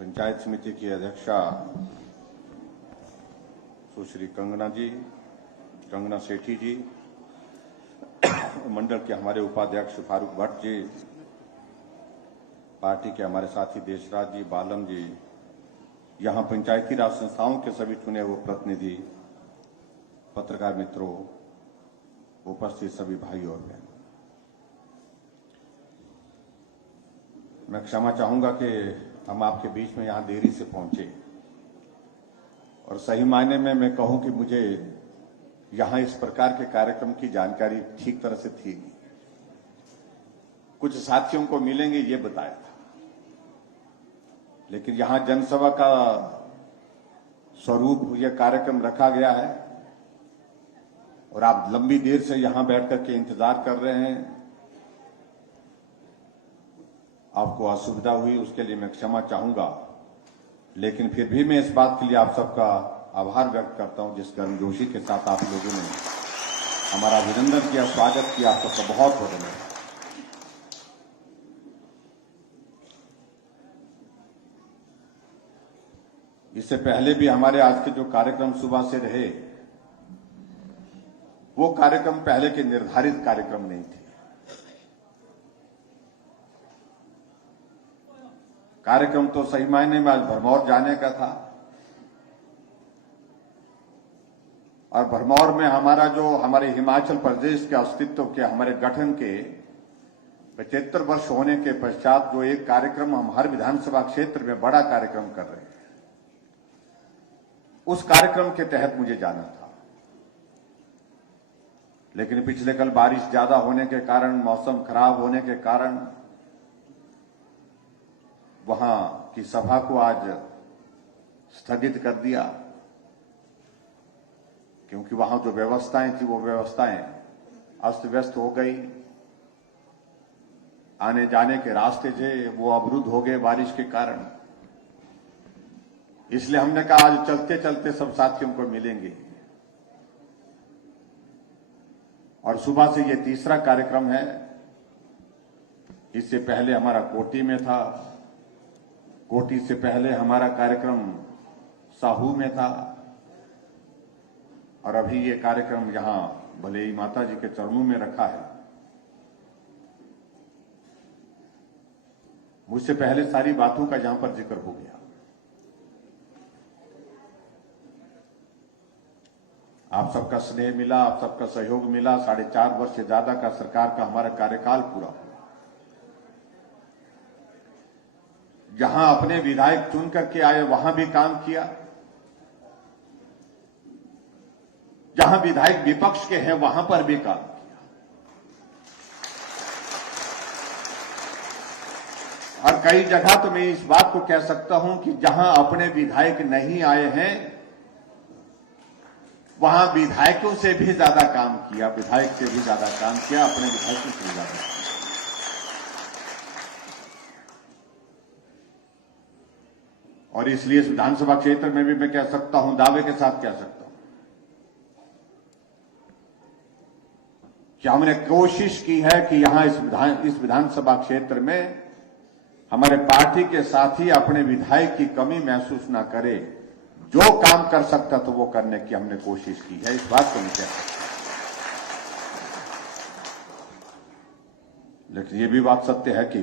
पंचायत समिति की अध्यक्षा सुश्री कंगना सेठी जी, मंडल के हमारे उपाध्यक्ष फारूक भट्ट जी, पार्टी के हमारे साथी देशराज जी, बालम जी, यहां पंचायती राज संस्थाओं के सभी चुने हुए प्रतिनिधि, पत्रकार मित्रों, उपस्थित सभी भाई और बहन, मैं क्षमा चाहूंगा कि हम आपके बीच में यहां देरी से पहुंचे और सही मायने में मैं कहूं कि मुझे यहां इस प्रकार के कार्यक्रम की जानकारी ठीक तरह से थी नहीं। कुछ साथियों को मिलेंगे ये बताया था, लेकिन यहां जनसभा का स्वरूप यह कार्यक्रम रखा गया है और आप लंबी देर से यहां बैठ करके इंतजार कर रहे हैं। आपको असुविधा हुई, उसके लिए मैं क्षमा चाहूंगा, लेकिन फिर भी मैं इस बात के लिए आप सबका आभार व्यक्त करता हूं जिस गर्मजोशी के साथ आप लोगों ने हमारा अभिनंदन किया, स्वागत किया। आप सबका बहुत बहुत धन्यवाद। इससे पहले भी हमारे आज के जो कार्यक्रम सुबह से रहे, वो कार्यक्रम पहले के निर्धारित कार्यक्रम नहीं थे। कार्यक्रम तो सही मायने में आज भरमौर जाने का था और भरमौर में हमारे हिमाचल प्रदेश के अस्तित्व के, हमारे गठन के 75 वर्ष होने के पश्चात जो एक कार्यक्रम हम हर विधानसभा क्षेत्र में बड़ा कार्यक्रम कर रहे हैं, उस कार्यक्रम के तहत मुझे जाना था। लेकिन पिछले कल बारिश ज्यादा होने के कारण, मौसम खराब होने के कारण वहां की सभा को आज स्थगित कर दिया, क्योंकि वहां जो व्यवस्थाएं थी वो व्यवस्थाएं अस्त व्यस्त हो गई। आने जाने के रास्ते थे वो अवरुद्ध हो गए बारिश के कारण। इसलिए हमने कहा आज चलते चलते सब साथियों को मिलेंगे और सुबह से ये तीसरा कार्यक्रम है। इससे पहले हमारा कोटी में था, कोटी से पहले हमारा कार्यक्रम साहू में था और अभी ये कार्यक्रम यहां भले ही माता जी के चरणों में रखा है। मुझसे पहले सारी बातों का यहां पर जिक्र हो गया। आप सबका स्नेह मिला, आप सबका सहयोग मिला। 4.5 वर्ष से ज्यादा का सरकार का हमारा कार्यकाल पूरा हुआ। जहां अपने विधायक चुन करके आए वहां भी काम किया, जहां विधायक विपक्ष के हैं वहां पर भी काम किया और कई जगह तो मैं इस बात को कह सकता हूं कि जहां अपने विधायक नहीं आए हैं वहां विधायकों से भी ज्यादा काम किया, विधायक से भी ज्यादा काम किया, अपने विधायकों से भी ज्यादा काम किया। और इसलिए इस विधानसभा क्षेत्र में भी मैं कह सकता हूं, दावे के साथ कह सकता हूं कि हमने कोशिश की है कि यहां इस विधानसभा क्षेत्र में हमारे पार्टी के साथी अपने विधायक की कमी महसूस ना करे। जो काम कर सकता तो वो करने की हमने कोशिश की है, इस बात को मैं कह सकता हूं। लेकिन ये भी बात सत्य है कि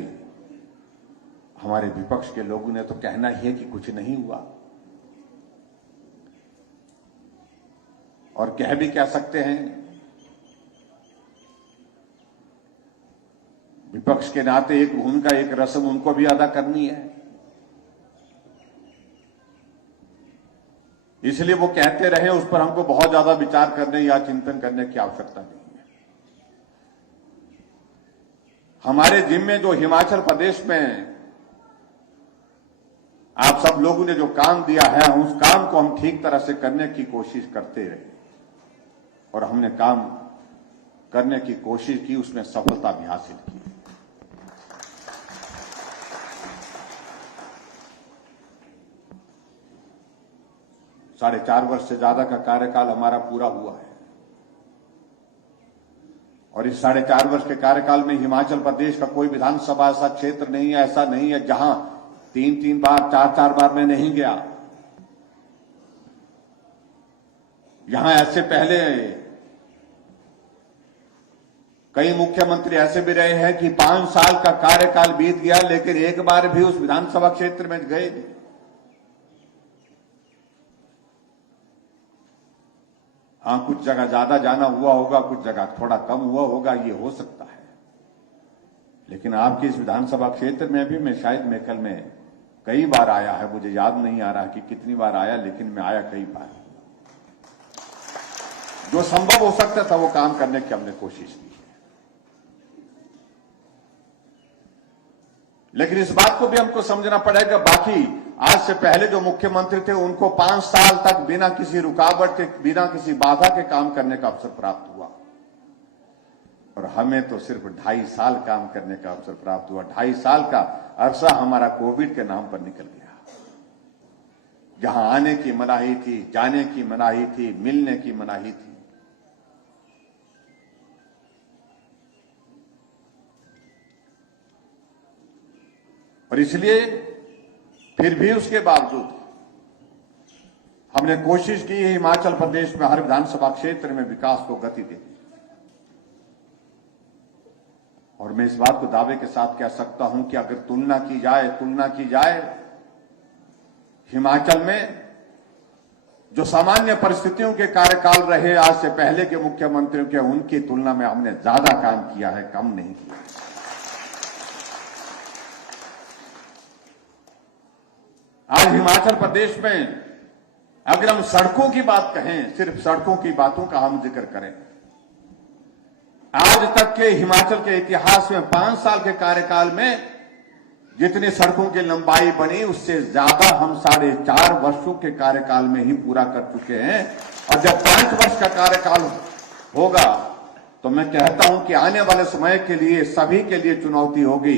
हमारे विपक्ष के लोगों ने तो कहना ही है कि कुछ नहीं हुआ, और कह भी कह सकते हैं। विपक्ष के नाते एक भूमिका, एक रस्म उनको भी अदा करनी है। इसलिए वो कहते रहे, उस पर हमको बहुत ज्यादा विचार करने या चिंतन करने की आवश्यकता नहीं है। हमारे जिम्मे जो हिमाचल प्रदेश में आप सब लोगों ने जो काम दिया है, उस काम को हम ठीक तरह से करने की कोशिश करते रहे और हमने काम करने की कोशिश की, उसमें सफलता भी हासिल की। साढ़े 4 वर्ष से ज्यादा का कार्यकाल हमारा पूरा हुआ है और इस 4.5 वर्ष के कार्यकाल में हिमाचल प्रदेश का कोई विधानसभा ऐसा क्षेत्र नहीं है, ऐसा नहीं है जहां 3 बार 4 बार मैं नहीं गया। यहां ऐसे पहले कई मुख्यमंत्री ऐसे भी रहे हैं कि 5 साल का कार्यकाल बीत गया लेकिन एक बार भी उस विधानसभा क्षेत्र में गए नहीं। हाँ, कुछ जगह ज्यादा जाना हुआ होगा, कुछ जगह थोड़ा कम हुआ होगा, ये हो सकता है। लेकिन आपके इस विधानसभा क्षेत्र में भी मैं शायद मेकल में कई बार आया है, मुझे याद नहीं आ रहा कि कितनी बार आया, लेकिन मैं आया कई बार। जो संभव हो सकता था वो काम करने की हमने कोशिश की है। लेकिन इस बात को भी हमको समझना पड़ेगा, बाकी आज से पहले जो मुख्यमंत्री थे उनको 5 साल तक बिना किसी रुकावट के, बिना किसी बाधा के काम करने का अवसर प्राप्त हुआ, और हमें तो सिर्फ 2.5 साल काम करने का अवसर प्राप्त हुआ। 2.5 साल का अरसा हमारा कोविड के नाम पर निकल गया। जहां आने की मनाही थी, जाने की मनाही थी, मिलने की मनाही थी। और इसलिए फिर भी उसके बावजूद हमने कोशिश की है हिमाचल प्रदेश में हर विधानसभा क्षेत्र में विकास को गति देने। और मैं इस बात को दावे के साथ कह सकता हूं कि अगर तुलना की जाए हिमाचल में जो सामान्य परिस्थितियों के कार्यकाल रहे आज से पहले के मुख्यमंत्रियों के, उनकी तुलना में हमने ज्यादा काम किया है, कम नहीं किया। आज हिमाचल प्रदेश में अगर हम सड़कों की बात कहें, सिर्फ सड़कों की बातों का हम जिक्र करें, आज तक के हिमाचल के इतिहास में 5 साल के कार्यकाल में जितनी सड़कों की लंबाई बनी उससे ज्यादा हम 4.5 वर्षों के कार्यकाल में ही पूरा कर चुके हैं। और जब 5 वर्ष का कार्यकाल होगा तो मैं कहता हूं कि आने वाले समय के लिए सभी के लिए चुनौती होगी।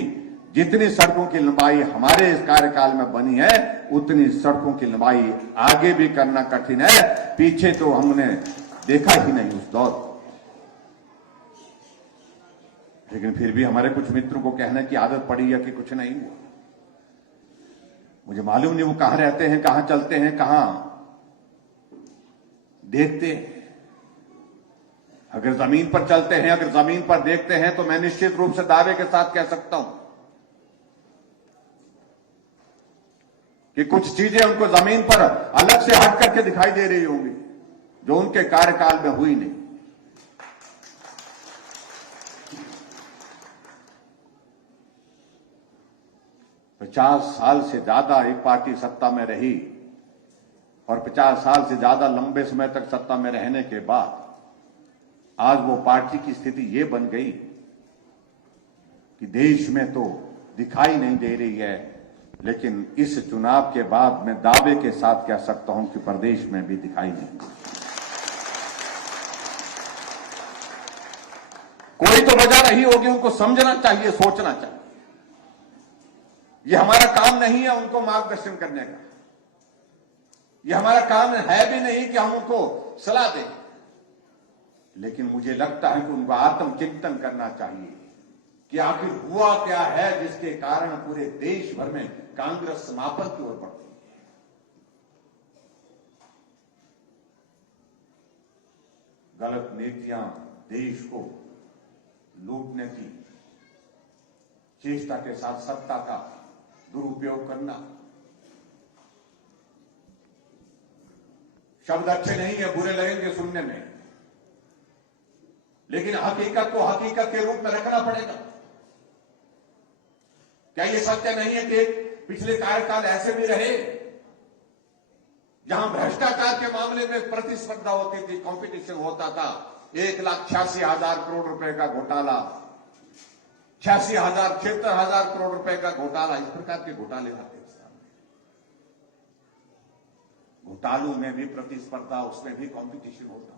जितनी सड़कों की लंबाई हमारे इस कार्यकाल में बनी है उतनी सड़कों की लंबाई आगे भी करना कठिन है। पीछे तो हमने देखा ही नहीं उस दौर। लेकिन फिर भी हमारे कुछ मित्रों को कहने की आदत पड़ी है कि कुछ नहीं हुआ। मुझे मालूम नहीं वो कहां रहते हैं, कहां चलते हैं, कहां देखते हैं। अगर जमीन पर चलते हैं, अगर जमीन पर देखते हैं तो मैं निश्चित रूप से दावे के साथ कह सकता हूं कि कुछ चीजें उनको जमीन पर अलग से हट करके दिखाई दे रही होंगी जो उनके कार्यकाल में हुई नहीं। तो 50 साल से ज्यादा एक पार्टी सत्ता में रही और 50 साल से ज्यादा लंबे समय तक सत्ता में रहने के बाद आज वो पार्टी की स्थिति ये बन गई कि देश में तो दिखाई नहीं दे रही है, लेकिन इस चुनाव के बाद मैं दावे के साथ कह सकता हूं कि प्रदेश में भी दिखाई नहीं। कोई तो वजह रही होगी, उनको समझना चाहिए, सोचना चाहिए। ये हमारा काम नहीं है उनको मार्गदर्शन करने का, ये हमारा काम है भी नहीं कि हम उनको सलाह दें। लेकिन मुझे लगता है कि उनको आत्मचिंतन करना चाहिए कि आखिर हुआ क्या है जिसके कारण पूरे देश भर में कांग्रेस समापन की ओर बढ़ती है। गलत नीतियां देश को लूटने की चेष्टा के साथ सत्ता का दुरुपयोग करना। शब्द अच्छे नहीं है, बुरे लगेंगे सुनने में, लेकिन हकीकत को हकीकत के रूप में रखना पड़ेगा। क्या ये सत्य नहीं है कि पिछले कार्यकाल ऐसे भी रहे जहां भ्रष्टाचार के मामले में प्रतिस्पर्धा होती थी, कंपटीशन होता था। 1,86,000 करोड़ रुपए का घोटाला, 76,000 करोड़ रुपए का घोटाला, इस प्रकार के घोटाले आते थे। घोटालों में भी प्रतिस्पर्धा, उसमें भी कंपटीशन होता।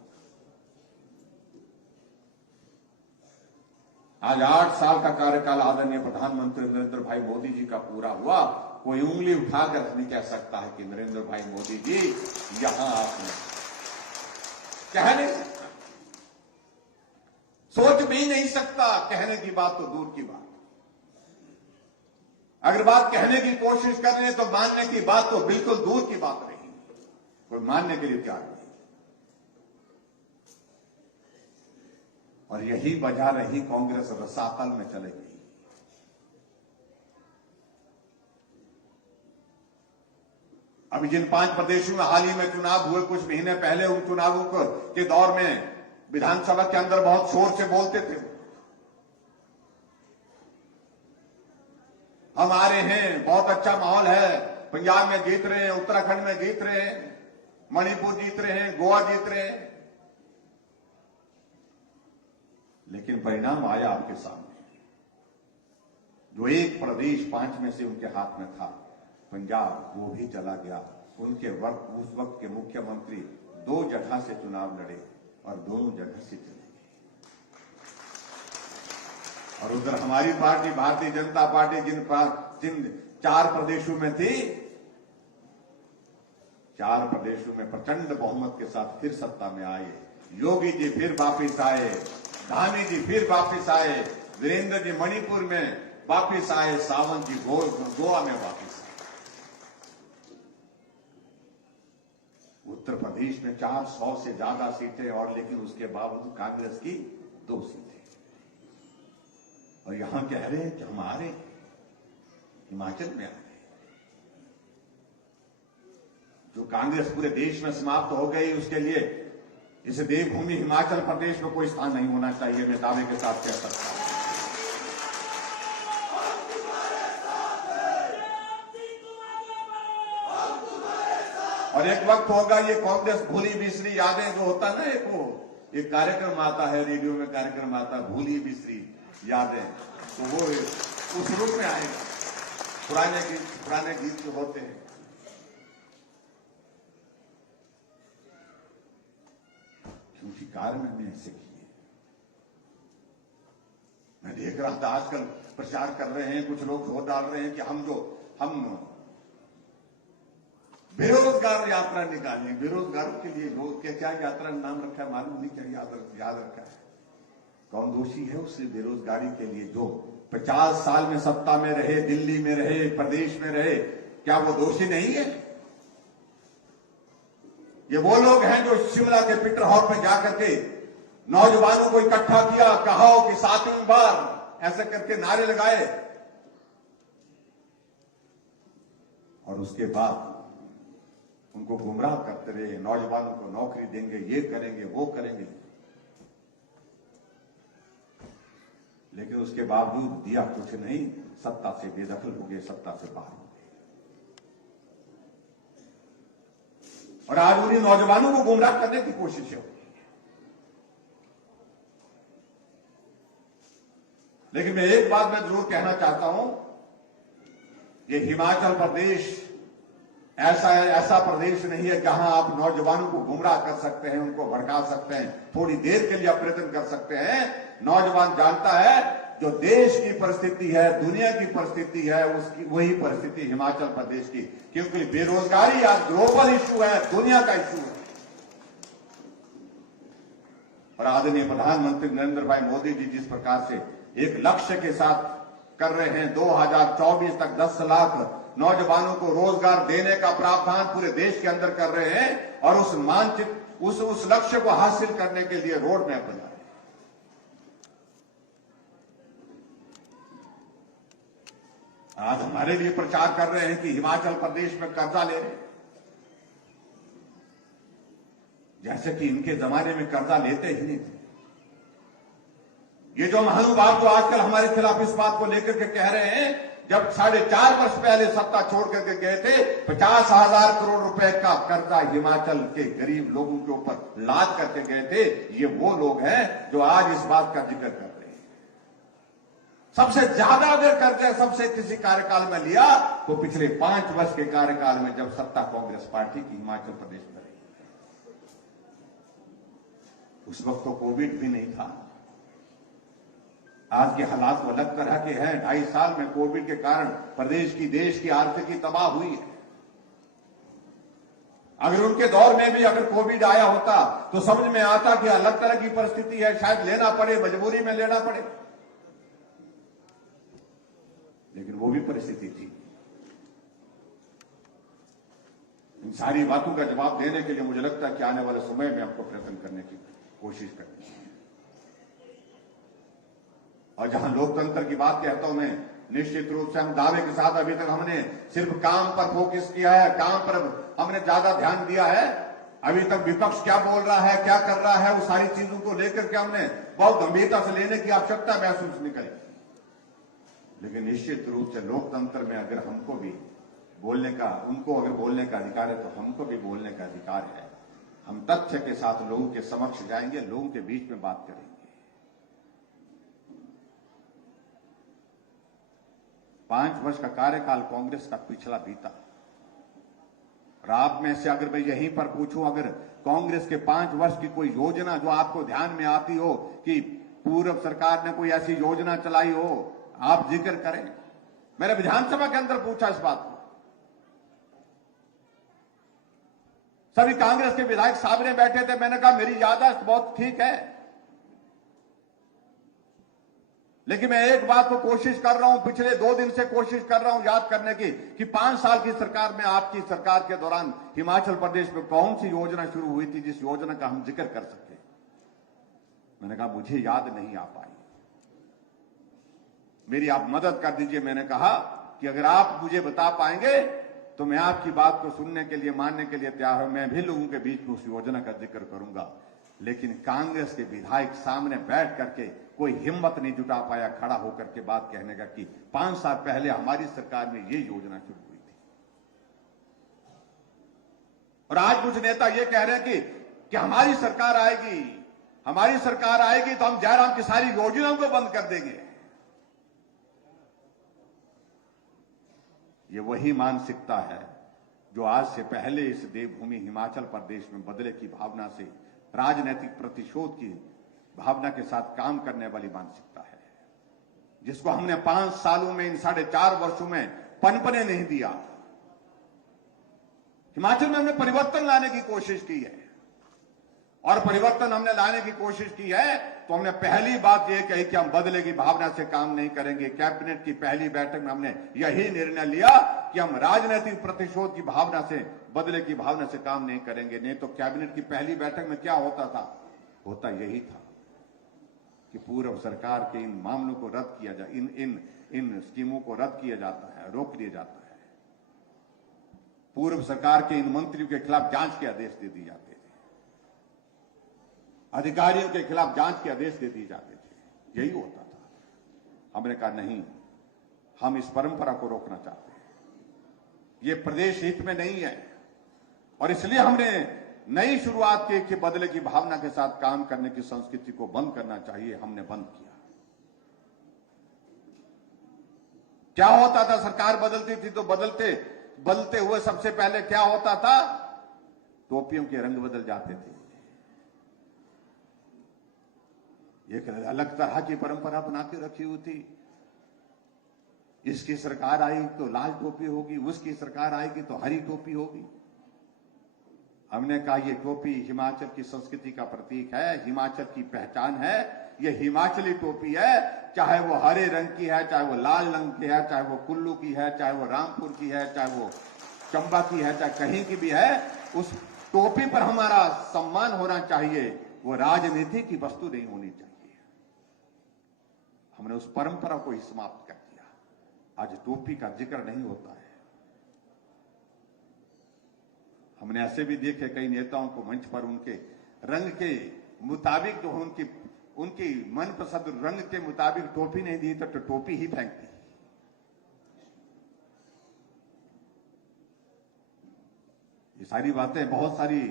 आज 8 साल का कार्यकाल आदरणीय प्रधानमंत्री नरेंद्र भाई मोदी जी का पूरा हुआ। कोई उंगली उठाकर नहीं कह सकता है कि नरेंद्र भाई मोदी जी यहां आपने, कह नहीं सकता, सोच भी नहीं सकता, कहने की बात तो दूर की बात। अगर बात कहने की कोशिश कर रहे हैं तो मानने की बात तो बिल्कुल दूर की बात रही, कोई मानने के लिए तैयार नहीं। और यही वजह रही कांग्रेस रसातल में चले गई। अभी जिन 5 प्रदेशों में हाल ही में चुनाव हुए, कुछ महीने पहले उन चुनावों के दौर में विधानसभा के अंदर बहुत शोर से बोलते थे, हम आ रहे हैं, बहुत अच्छा माहौल है, पंजाब में जीत रहे हैं, उत्तराखंड में जीत रहे हैं, मणिपुर जीत रहे हैं, गोवा जीत रहे हैं। लेकिन परिणाम आया आपके सामने। जो एक प्रदेश 5 में से उनके हाथ में था, पंजाब, वो भी चला गया। उनके वक्त उस वक्त के मुख्यमंत्री 2 जगह से चुनाव लड़े और दोनों जगह से चले गए। और उधर हमारी पार्टी भारतीय जनता पार्टी जिन 4 प्रदेशों में थी, 4 प्रदेशों में प्रचंड बहुमत के साथ फिर सत्ता में आए। योगी जी फिर वापिस आए, धामी जी फिर वापिस आए, वीरेंद्र जी मणिपुर में वापिस आए, सावंत जी गोवा में वापिस आए। उत्तर प्रदेश में 400 से ज्यादा सीटें, और लेकिन उसके बावजूद कांग्रेस की 2 सीटें। और यहां कह रहे हैं कि हमारे हिमाचल में आ गए। जो कांग्रेस पूरे देश में समाप्त हो गई, उसके लिए इस देवभूमि हिमाचल प्रदेश में कोई स्थान नहीं होना चाहिए, मैं दावे के साथ कह सकता हूं। और एक वक्त होगा ये कांग्रेस भूली बिसरी यादें, जो होता ना, एक कार्यक्रम आता है रेडियो में, कार्यक्रम आता है भूली बिसरी यादें, तो वो उस रूप में आएगा। पुराने गीत जो होते हैं, क्योंकि कार्य मैंने ऐसे किए। मैं देख रहा था आजकल प्रचार कर रहे हैं कुछ लोग, जोर डाल रहे हैं कि हम बेरोजगार यात्रा निकालें। बेरोजगारों के लिए लोग क्या यात्रा नाम रखा है मालूम नहीं, क्या याद रखा है। कौन दोषी है उससे बेरोजगारी के लिए? जो 50 साल में सत्ता में रहे, दिल्ली में रहे, प्रदेश में रहे, क्या वो दोषी नहीं है? ये वो लोग हैं जो शिमला के पीटर हॉल में जाकर के नौजवानों को इकट्ठा किया, कहा कि 7वीं बार, ऐसे करके नारे लगाए, और उसके बाद उनको गुमराह करते रहे। नौजवानों को नौकरी देंगे, ये करेंगे, वो करेंगे, लेकिन उसके बावजूद दिया कुछ नहीं, सत्ता से बेदखल हो गए, सत्ता से बाहर हो गए। और आज उन्हीं नौजवानों को गुमराह करने की कोशिश है। लेकिन मैं एक बात मैं जरूर कहना चाहता हूं, ये हिमाचल प्रदेश ऐसा प्रदेश नहीं है जहां आप नौजवानों को गुमराह कर सकते हैं, उनको भड़का सकते हैं, थोड़ी देर के लिए अप्रयत्न कर सकते हैं। नौजवान जानता है जो देश की परिस्थिति है, दुनिया की परिस्थिति है, उसकी वही परिस्थिति हिमाचल प्रदेश की, क्योंकि बेरोजगारी आज ग्लोबल इशू है, दुनिया का इशू है। और आदरणीय प्रधानमंत्री नरेंद्र भाई मोदी जी जिस प्रकार से एक लक्ष्य के साथ कर रहे हैं, 2024 तक 10 लाख नौजवानों को रोजगार देने का प्रावधान पूरे देश के अंदर कर रहे हैं, और उस मानचित्र उस लक्ष्य को हासिल करने के लिए रोड मैप बना रहे हैं। आज हमारे लिए प्रचार कर रहे हैं कि हिमाचल प्रदेश में कर्जा ले रहे, जैसे कि इनके जमाने में कर्जा लेते ही नहीं थे। ये जो महानुभाव जो आजकल हमारे खिलाफ इस बात को लेकर के कह रहे हैं, जब 4.5 वर्ष पहले सत्ता छोड़ करके गए थे, 50,000 करोड़ रुपए का कर्जा हिमाचल के गरीब लोगों के ऊपर लाद करके गए थे। ये वो लोग हैं जो आज इस बात का जिक्र कर रहे हैं। सबसे ज्यादा अगर कर्जा सबसे किसी कार्यकाल में लिया तो पिछले 5 वर्ष के कार्यकाल में, जब सत्ता कांग्रेस पार्टी की हिमाचल प्रदेश में रही। उस वक्त तो कोविड भी नहीं था। आज के हालात वो अलग तरह के हैं। 2.5 साल में कोविड के कारण प्रदेश की, देश की आर्थिकी तबाह हुई है। अगर उनके दौर में भी अगर कोविड आया होता तो समझ में आता कि अलग तरह की परिस्थिति है, शायद लेना पड़े, मजबूरी में लेना पड़े। लेकिन वो भी परिस्थिति थी। इन सारी बातों का जवाब देने के लिए मुझे लगता है कि आने वाले समय में हमको प्रयत्न करने की कोशिश करनी है। और जहां लोकतंत्र की बात कहता हूं मैं, निश्चित रूप से हम दावे के साथ अभी तक हमने सिर्फ काम पर फोकस किया है, काम पर हमने ज्यादा ध्यान दिया है। अभी तक विपक्ष क्या बोल रहा है, क्या कर रहा है, वो सारी चीजों को लेकर के हमने बहुत गंभीरता से लेने की आवश्यकता महसूस नहीं करी। लेकिन निश्चित रूप से लोकतंत्र में अगर हमको भी बोलने का, उनको अगर बोलने का अधिकार है तो हमको भी बोलने का अधिकार है। हम तथ्य के साथ लोगों के समक्ष जाएंगे, लोगों के बीच में बात करेंगे। 5 वर्ष का कार्यकाल कांग्रेस का पिछला बीता, और आप में से अगर मैं यहीं पर पूछूं, अगर कांग्रेस के 5 वर्ष की कोई योजना जो आपको ध्यान में आती हो कि पूर्व सरकार ने कोई ऐसी योजना चलाई हो, आप जिक्र करें। मैंने विधानसभा के अंदर पूछा इस बात को, सभी कांग्रेस के विधायक सामने बैठे थे। मैंने कहा मेरी याददाश्त बहुत ठीक है, लेकिन मैं एक बात को कोशिश कर रहा हूं, पिछले 2 दिन से कोशिश कर रहा हूं याद करने की कि 5 साल की सरकार में, आपकी सरकार के दौरान हिमाचल प्रदेश में कौन सी योजना शुरू हुई थी जिस योजना का हम जिक्र कर सके। मैंने कहा मुझे याद नहीं आ पाई, मेरी आप मदद कर दीजिए। मैंने कहा कि अगर आप मुझे बता पाएंगे तो मैं आपकी बात को सुनने के लिए, मानने के लिए तैयार हूं। मैं भी लोगों के बीच में उस योजना का जिक्र करूंगा। लेकिन कांग्रेस के विधायक सामने बैठ करके कोई हिम्मत नहीं जुटा पाया खड़ा होकर के बात कहने का कि 5 साल पहले हमारी सरकार में ये योजना शुरू हुई थी। और आज कुछ नेता ये कह रहे हैं कि हमारी सरकार आएगी, हमारी सरकार आएगी तो हम जयराम की सारी योजनाओं को बंद कर देंगे। ये वही मानसिकता है जो आज से पहले इस देवभूमि हिमाचल प्रदेश में बदले की भावना से, राजनीतिक प्रतिशोध की भावना के साथ काम करने वाली मानसिकता है, जिसको हमने 5 सालों में, इन 4.5 वर्षों में पनपने नहीं दिया। हिमाचल में हमने परिवर्तन लाने की कोशिश की है, और परिवर्तन हमने लाने की कोशिश की है तो हमने पहली बात यह कही कि हम बदले की भावना से काम नहीं करेंगे। कैबिनेट की पहली बैठक में हमने यही निर्णय लिया कि हम राजनीतिक प्रतिशोध की भावना से, बदले की भावना से काम नहीं करेंगे। नहीं तो कैबिनेट की पहली बैठक में क्या होता था, होता यही था कि पूर्व सरकार के इन मामलों को रद्द किया जाए, इन स्कीमों को रद्द किया जाता है, रोक दिया जाता है। पूर्व सरकार के इन मंत्रियों के खिलाफ जांच के आदेश दे दिए जाते थे, अधिकारियों के खिलाफ जांच के आदेश दे दिए जाते थे। यही होता था। हमने कहा नहीं, हम इस परंपरा को रोकना चाहते हैं, ये प्रदेश हित में नहीं है, और इसलिए हमने नई शुरुआत की कि बदले की भावना के साथ काम करने की संस्कृति को बंद करना चाहिए। हमने बंद किया। क्या होता था, सरकार बदलती थी तो बदलते हुए सबसे पहले क्या होता था, टोपियों के रंग बदल जाते थे। एक अलग तरह की परंपरा बना के रखी हुई थी। इसकी सरकार आई तो लाल टोपी होगी, उसकी सरकार आएगी तो हरी टोपी होगी। हमने कहा ये टोपी हिमाचल की संस्कृति का प्रतीक है, हिमाचल की पहचान है। ये हिमाचली टोपी है, चाहे वो हरे रंग की है, चाहे वो लाल रंग की है, चाहे वो कुल्लू की है, चाहे वो रामपुर की है, चाहे वो चंबा की है, चाहे कहीं की भी है, उस टोपी पर हमारा सम्मान होना चाहिए। वो राजनीति की वस्तु नहीं होनी चाहिए। हमने उस परंपरा को ही समाप्त कर दिया। आज टोपी का जिक्र नहीं होता है। हमने ऐसे भी देखे कई नेताओं को मंच पर उनके रंग के मुताबिक, जो उनकी मनपसंद रंग के मुताबिक टोपी नहीं दी तो टोपी ही फेंक दी। ये सारी बातें, बहुत सारी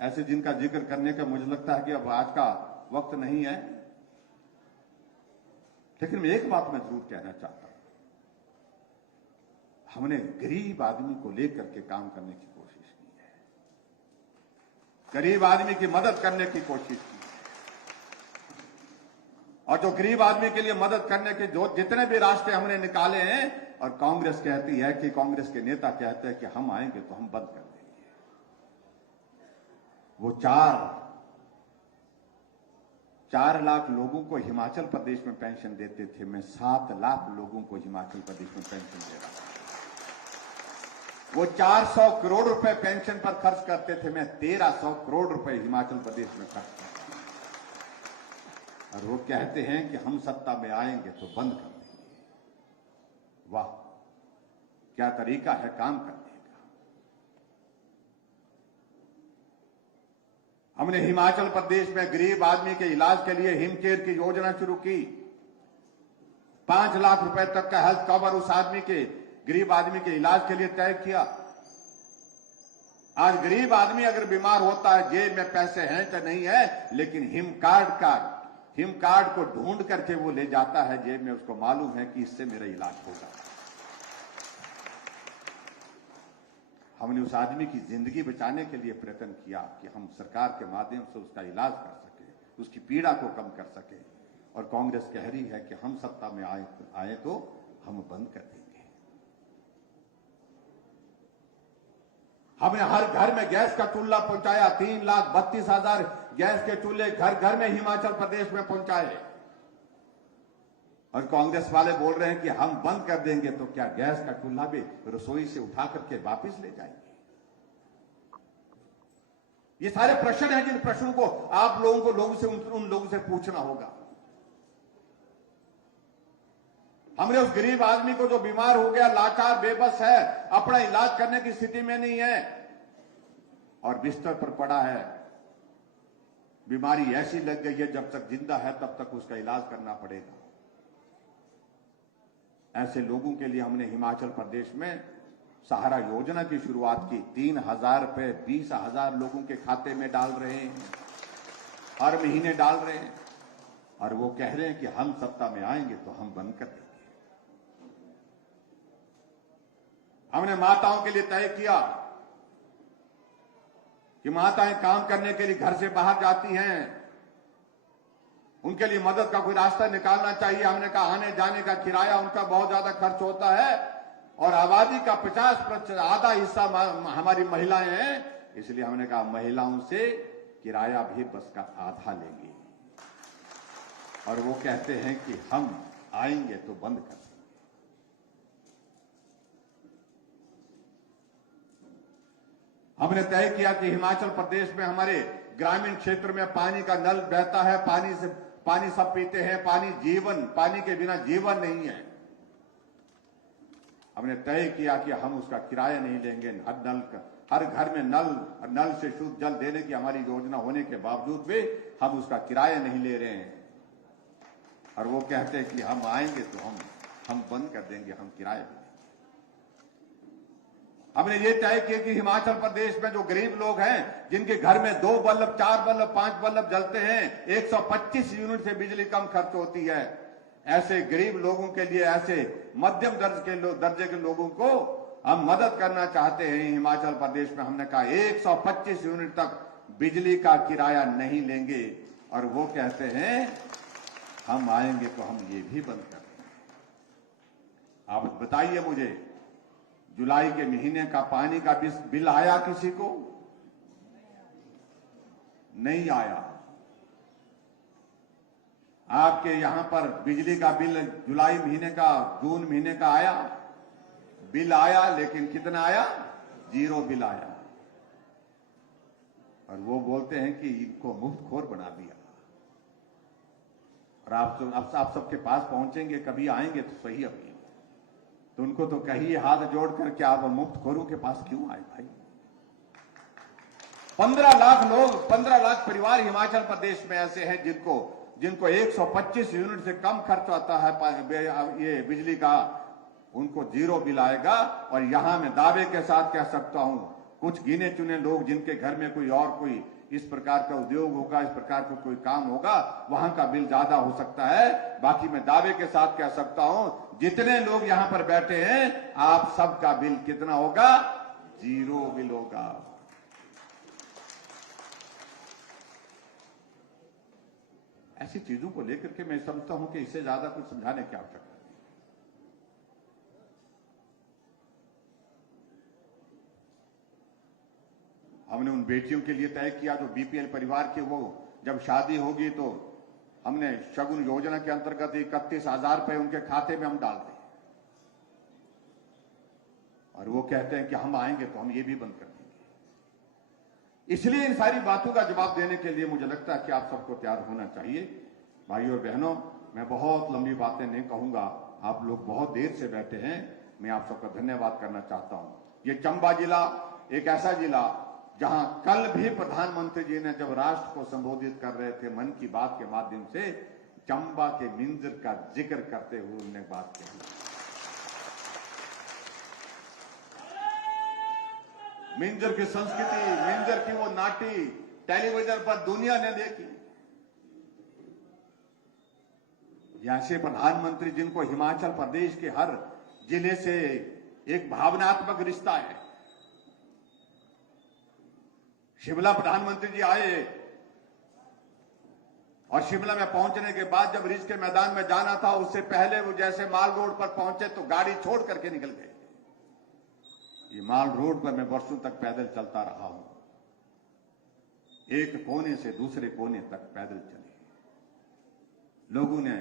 ऐसे जिनका जिक्र करने का मुझे लगता है कि अब आज का वक्त नहीं है। लेकिन मैं एक बात मैं जरूर कहना चाहता हूं, हमने गरीब आदमी को लेकर के काम करने की कोशिश की है, गरीब आदमी की मदद करने की कोशिश की है। और जो गरीब आदमी के लिए मदद करने के जो जितने भी रास्ते हमने निकाले हैं, और कांग्रेस कहती है कि, कांग्रेस के नेता कहते हैं कि हम आएंगे तो हम बंद कर देंगे। वो 4 4 लाख लोगों को हिमाचल प्रदेश में पेंशन देते थे, मैं 7 लाख लोगों को हिमाचल प्रदेश में पेंशन दे रहा हूं। वो 400 करोड़ रुपए पेंशन पर खर्च करते थे, मैं 1300 करोड़ रुपए हिमाचल प्रदेश में खर्च करता हूं। और वो कहते हैं कि हम सत्ता में आएंगे तो बंद कर देंगे। वाह, क्या तरीका है काम करने का। हमने हिमाचल प्रदेश में गरीब आदमी के इलाज के लिए हिमकेयर की योजना शुरू की। 5 लाख रुपए तक का हेल्थ कवर उस आदमी के, गरीब आदमी के इलाज के लिए तय किया। आज गरीब आदमी अगर बीमार होता है, जेब में पैसे हैं तो नहीं है, लेकिन हिम कार्ड को ढूंढ करके वो ले जाता है जेब में, उसको मालूम है कि इससे मेरा इलाज होगा। हमने उस आदमी की जिंदगी बचाने के लिए प्रयत्न किया कि हम सरकार के माध्यम से उसका इलाज कर सके, उसकी पीड़ा को कम कर सके। और कांग्रेस कह रही है कि हम सत्ता में आए तो हम बंद कर देंगे। हमने हर घर में गैस का चूल्हा पहुंचाया। 3,32,000 गैस के चूल्हे घर घर में हिमाचल प्रदेश में पहुंचाए। और कांग्रेस वाले बोल रहे हैं कि हम बंद कर देंगे तो क्या गैस का चूल्हा भी रसोई से उठा करके वापस ले जाएंगे? ये सारे प्रश्न हैं जिन प्रश्नों को आप लोगों को उन लोगों से पूछना होगा। हमने उस गरीब आदमी को जो बीमार हो गया, लाचार बेबस है, अपना इलाज करने की स्थिति में नहीं है और बिस्तर पर पड़ा है, बीमारी ऐसी लग गई है जब तक जिंदा है तब तक उसका इलाज करना पड़ेगा। ऐसे लोगों के लिए हमने हिमाचल प्रदेश में सहारा योजना की शुरुआत की। 3,000 रुपए 20,000 लोगों के खाते में डाल रहे हैं, हर महीने डाल रहे हैं। और वो कह रहे हैं कि हम सत्ता में आएंगे तो हम बंद कर देंगे। हमने माताओं के लिए तय किया कि माताएं काम करने के लिए घर से बाहर जाती हैं, उनके लिए मदद का कोई रास्ता निकालना चाहिए। हमने कहा आने जाने का किराया उनका बहुत ज्यादा खर्च होता है और आबादी का 50% आधा हिस्सा हमारी महिलाएं हैं, इसलिए हमने कहा महिलाओं से किराया भी बस का आधा लेंगे। और वो कहते हैं कि हम आएंगे तो बंद कर देंगे। हमने तय किया कि हिमाचल प्रदेश में हमारे ग्रामीण क्षेत्र में पानी का नल बहता है, पानी सब पीते हैं, पानी के बिना जीवन नहीं है। हमने तय किया कि हम उसका किराया नहीं लेंगे। हर घर में नल से शुद्ध जल देने की हमारी योजना होने के बावजूद भी हम उसका किराया नहीं ले रहे हैं। और वो कहते हैं कि हम आएंगे तो हम बंद कर देंगे, हम किराया देंगे। हमने ये तय किया कि हिमाचल प्रदेश में जो गरीब लोग हैं, जिनके घर में 2 बल्ब, 4 बल्ब, 5 बल्ब जलते हैं, 125 यूनिट से बिजली कम खर्च होती है, ऐसे गरीब लोगों के लिए, ऐसे मध्यम दर्जे के लोगों को हम मदद करना चाहते हैं। हिमाचल प्रदेश में हमने कहा 125 यूनिट तक बिजली का किराया नहीं लेंगे। और वो कहते हैं हम आएंगे तो हम ये भी बंद कर देंगे। आप बताइए मुझे, जुलाई के महीने का पानी का बिल आया किसी को? नहीं आया। आपके यहां पर बिजली का बिल जुलाई महीने का, जून महीने का आया? बिल आया, लेकिन कितना आया? 0 बिल आया। और वो बोलते हैं कि इनको मुफ्तखोर बना दिया। और आप सबके पास पहुंचेंगे, कभी आएंगे तो सही। अभी तो उनको तो कहिए हाथ जोड़ करके, आप मुफ्तखोरों के पास क्यों आए भाई? 15 लाख लोग, 15 लाख परिवार हिमाचल प्रदेश में ऐसे हैं जिनको 125 यूनिट से कम खर्च आता है ये बिजली का, उनको 0 बिल आएगा। और यहां मैं दावे के साथ कह सकता हूं, कुछ गिने चुने लोग जिनके घर में कोई इस प्रकार का उद्योग होगा, इस प्रकार का कोई काम होगा, वहां का बिल ज्यादा हो सकता है। बाकी मैं दावे के साथ कह सकता हूं, जितने लोग यहां पर बैठे हैं, आप सबका बिल कितना होगा? 0 बिल होगा। ऐसी चीजों को लेकर के मैं समझता हूं कि इससे ज्यादा कुछ समझाने की आवश्यकता नहीं। हमने उन बेटियों के लिए तय किया जो बीपीएल परिवार की, वो जब शादी होगी तो हमने शगुन योजना के अंतर्गत 31,000 रुपए उनके खाते में हम डाल दें, और वो कहते हैं कि हम आएंगे तो हम ये भी बंद कर देंगे। इसलिए इन सारी बातों का जवाब देने के लिए मुझे लगता है कि आप सबको तैयार होना चाहिए। भाइयों और बहनों, मैं बहुत लंबी बातें नहीं कहूंगा, आप लोग बहुत देर से बैठे हैं। मैं आप सबका धन्यवाद करना चाहता हूं। ये चंबा जिला एक ऐसा जिला जहां कल भी प्रधानमंत्री जी ने जब राष्ट्र को संबोधित कर रहे थे मन की बात के माध्यम से, चंबा के मिंजर का जिक्र करते हुए उन्होंने बात कही। मिंजर की संस्कृति, मिंजर की वो नाटी टेलीविजन पर दुनिया ने देखी। ऐसे प्रधानमंत्री जिनको हिमाचल प्रदेश के हर जिले से एक भावनात्मक रिश्ता है। शिमला प्रधानमंत्री जी आए और शिमला में पहुंचने के बाद जब रिज के मैदान में जाना था, उससे पहले वो जैसे माल रोड पर पहुंचे तो गाड़ी छोड़ करके निकल गए। ये माल रोड पर मैं वर्षों तक पैदल चलता रहा हूं, एक कोने से दूसरे कोने तक पैदल चले। लोगों ने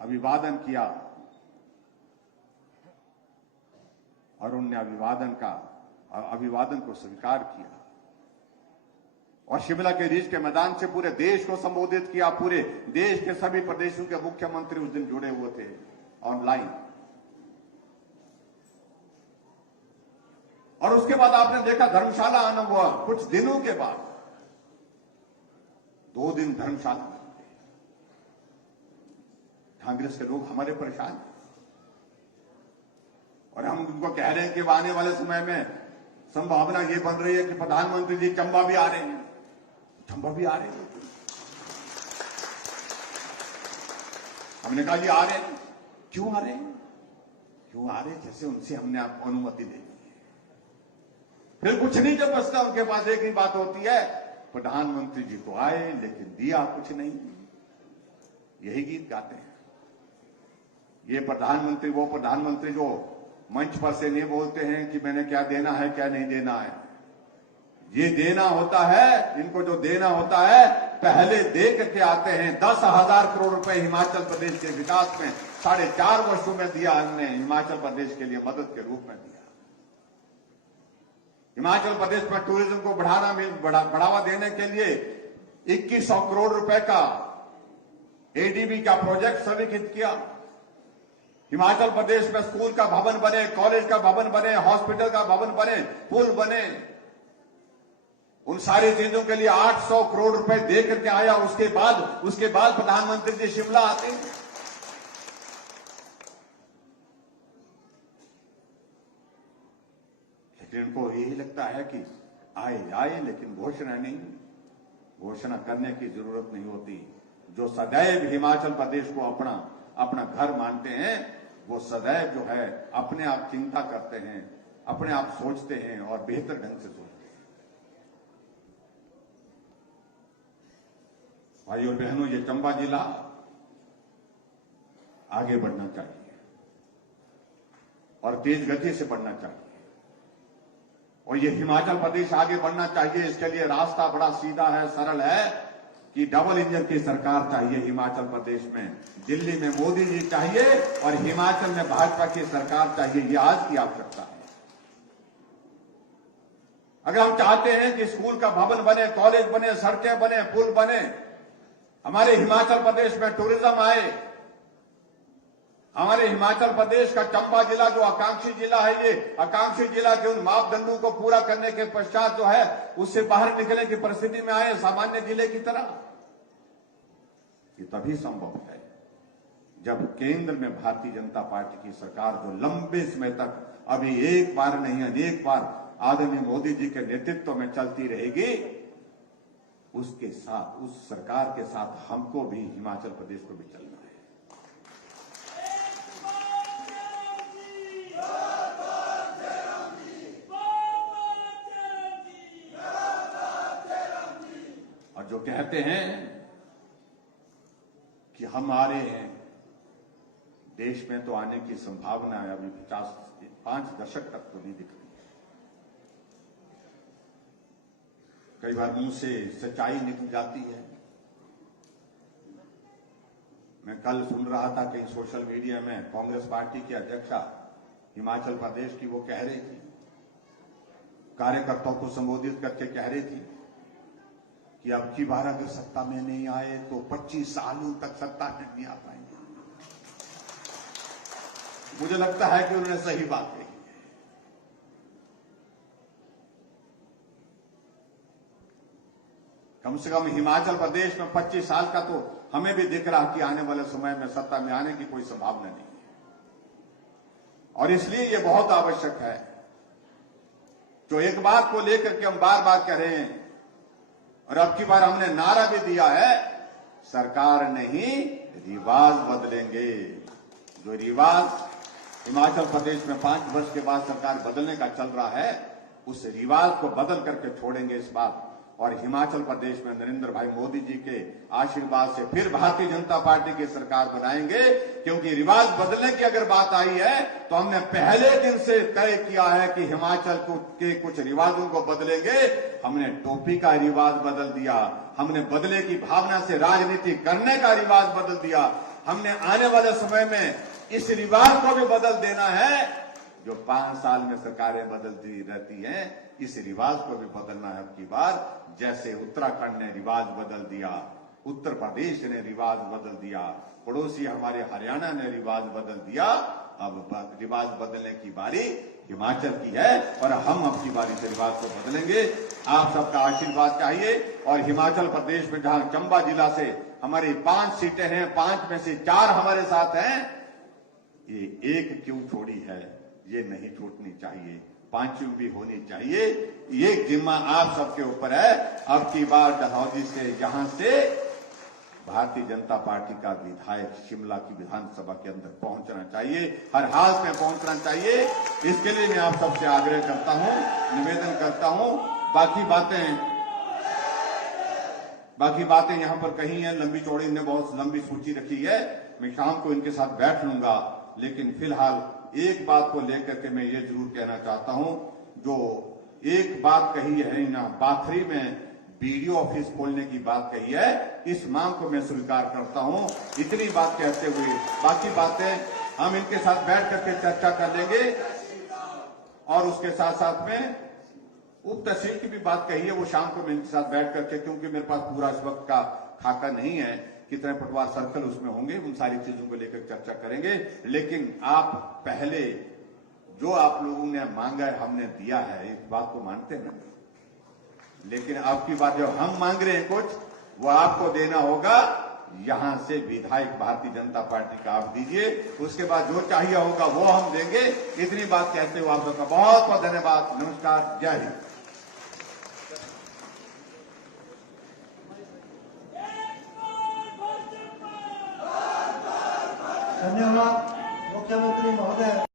अभिवादन किया और उनने अभिवादन को स्वीकार किया और शिमला के रिज के मैदान से पूरे देश को संबोधित किया। पूरे देश के सभी प्रदेशों के मुख्यमंत्री उस दिन जुड़े हुए थे ऑनलाइन। और उसके बाद आपने देखा धर्मशाला आना हुआ। कुछ दिनों के बाद 2 दिन धर्मशाला में कांग्रेस के लोग हमारे परेशान हैं और हम उनको कह रहे हैं कि आने वाले समय में संभावना ये बन रही है कि प्रधानमंत्री जी चंबा भी आ रहे हैं। चंबा भी आ रहे हैं। हमने कहा जी आ रहे हैं, क्यों आ रहे हैं? क्यों आ रहे हैं? जैसे उनसे हमने आपको अनुमति दे दी। फिर कुछ नहीं जब बचता उनके पास एक ही बात होती है, प्रधानमंत्री जी तो आए लेकिन दिया कुछ नहीं। यही गीत गाते हैं। ये प्रधानमंत्री वो प्रधानमंत्री जो मंच पर से नहीं बोलते हैं कि मैंने क्या देना है क्या नहीं देना है। ये देना होता है, इनको जो देना होता है पहले दे करके आते हैं। 10,000 करोड़ रुपए हिमाचल प्रदेश के विकास में 4.5 वर्षों में दिया हमने, हिमाचल प्रदेश के लिए मदद के रूप में दिया। हिमाचल प्रदेश में टूरिज्म को बढ़ावा देने के लिए 2100 करोड़ रुपए का एडीबी का प्रोजेक्ट स्वीकृत किया। हिमाचल प्रदेश में स्कूल का भवन बने, कॉलेज का भवन बने, हॉस्पिटल का भवन बने, पुल बने। उन सारी चीजों के लिए 800 करोड़ रुपए दे करके आया। उसके बाद प्रधानमंत्री जी शिमला आते। लेकिन इनको यही लगता है कि आए लेकिन घोषणा नहीं। घोषणा करने की जरूरत नहीं होती। जो सदैव हिमाचल प्रदेश को अपना घर मानते हैं, वो सदैव जो है अपने आप चिंता करते हैं, अपने आप सोचते हैं और बेहतर ढंग से सोचते हैं। भाइयों और बहनों, ये चंबा जिला आगे बढ़ना चाहिए और तेज गति से बढ़ना चाहिए। और ये हिमाचल प्रदेश आगे बढ़ना चाहिए। इसके लिए रास्ता बड़ा सीधा है, सरल है कि डबल इंजन की सरकार चाहिए हिमाचल प्रदेश में। दिल्ली में मोदी जी चाहिए और हिमाचल में भाजपा की सरकार चाहिए। ये आज की आवश्यकता है। अगर हम चाहते हैं कि स्कूल का भवन बने, कॉलेज बने, सड़कें बने, पुल बने, हमारे हिमाचल प्रदेश में टूरिज्म आए, हमारे हिमाचल प्रदेश का चंबा जिला जो आकांक्षी जिला है, ये आकांक्षी जिला के उन मापदंडों को पूरा करने के पश्चात जो है उससे बाहर निकलने की परिस्थिति में आए सामान्य जिले की तरह, ये तभी संभव है जब केंद्र में भारतीय जनता पार्टी की सरकार जो लंबे समय तक अभी एक बार नहीं अनेक बार आदरणीय मोदी जी के नेतृत्व में चलती रहेगी, उसके साथ, उस सरकार के साथ हमको भी हिमाचल प्रदेश को भी चलना है। और जो कहते हैं कि हम आ रहे हैं, देश में तो आने की संभावना है अभी 5 दशक तक तो नहीं दिख रही। कई बार मुंह से सच्चाई निकल जाती है, मैं कल सुन रहा था कहीं सोशल मीडिया में कांग्रेस पार्टी की अध्यक्षा हिमाचल प्रदेश की वो कह रही थी, कार्यकर्ताओं को संबोधित करके कह रही थी कि अब की बार अगर सत्ता में नहीं आए तो 25 सालों तक सत्ता में नहीं आ पाएंगे। मुझे लगता है कि उन्होंने सही बात कही। कम से कम हिमाचल प्रदेश में 25 साल का तो हमें भी दिख रहा कि आने वाले समय में सत्ता में आने की कोई संभावना नहीं है, और इसलिए यह बहुत आवश्यक है। जो एक बात को लेकर के हम बार बार कह रहे हैं, और अब की बार हमने नारा भी दिया है, सरकार नहीं रिवाज बदलेंगे। जो रिवाज हिमाचल प्रदेश में 5 वर्ष के बाद सरकार बदलने का चल रहा है, उस रिवाज को बदल करके छोड़ेंगे इस बार। और हिमाचल प्रदेश में नरेंद्र भाई मोदी जी के आशीर्वाद से फिर भारतीय जनता पार्टी की सरकार बनाएंगे। क्योंकि रिवाज बदलने की अगर बात आई है तो हमने पहले दिन से तय किया है कि हिमाचल के कुछ रिवाजों को बदलेंगे। हमने टोपी का रिवाज बदल दिया, हमने बदले की भावना से राजनीति करने का रिवाज बदल दिया। हमने आने वाले समय में इस रिवाज को भी बदल देना है। जो 5 साल में सरकारें बदलती रहती हैं, इस रिवाज को भी बदलना है अब की बार। जैसे उत्तराखंड ने रिवाज बदल दिया, उत्तर प्रदेश ने रिवाज बदल दिया, पड़ोसी हमारे हरियाणा ने रिवाज बदल दिया, अब रिवाज बदलने की बारी हिमाचल की है और हम अब की बारी से रिवाज को बदलेंगे। आप सबका आशीर्वाद चाहिए। और हिमाचल प्रदेश में जहां चंबा जिला से हमारी 5 सीटें हैं, 5 में से 4 हमारे साथ हैं, ये एक क्यों छोड़ी है, ये नहीं छूटनी चाहिए, 5वीं भी होनी चाहिए। ये जिम्मा आप सबके ऊपर है। अब की बार डलहौजी से जहां से भारतीय जनता पार्टी का विधायक शिमला की विधानसभा के अंदर पहुंचना चाहिए, हर हाल में पहुंचना चाहिए। इसके लिए मैं आप सबसे आग्रह करता हूं, निवेदन करता हूं। बाकी बातें यहां पर कही हैं, लंबी चौड़ी ने बहुत लंबी सूची रखी है, मैं शाम को इनके साथ बैठ लूंगा। लेकिन फिलहाल एक बात को लेकर के मैं ये जरूर कहना चाहता हूं, जो एक बात कही है ना, बाथरी में बीडीओ ऑफिस खोलने की बात कही है, इस मांग को मैं स्वीकार करता हूं। इतनी बात कहते हुए बाकी बातें हम इनके साथ बैठ करके चर्चा कर लेंगे। और उसके साथ साथ में उप तहसील की भी बात कही है, वो शाम को मैं इनके साथ बैठ करके, क्योंकि मेरे पास पूरा इस वक्त का खाका नहीं है, कितने पटवार सर्कल उसमें होंगे, उन सारी चीजों को लेकर चर्चा करेंगे। लेकिन आप पहले जो आप लोगों ने मांगा है, हमने दिया है, इस बात को मानते हैं। लेकिन अब की बात जो हम मांग रहे हैं कुछ, वो आपको देना होगा। यहां से विधायक भारतीय जनता पार्टी का आप दीजिए, उसके बाद जो चाहिए होगा वो हम देंगे। इतनी बात कहते हुए आप सबका बहुत बहुत धन्यवाद। नमस्कार, जय हिंद। धन्यवाद मुख्यमंत्री महोदय।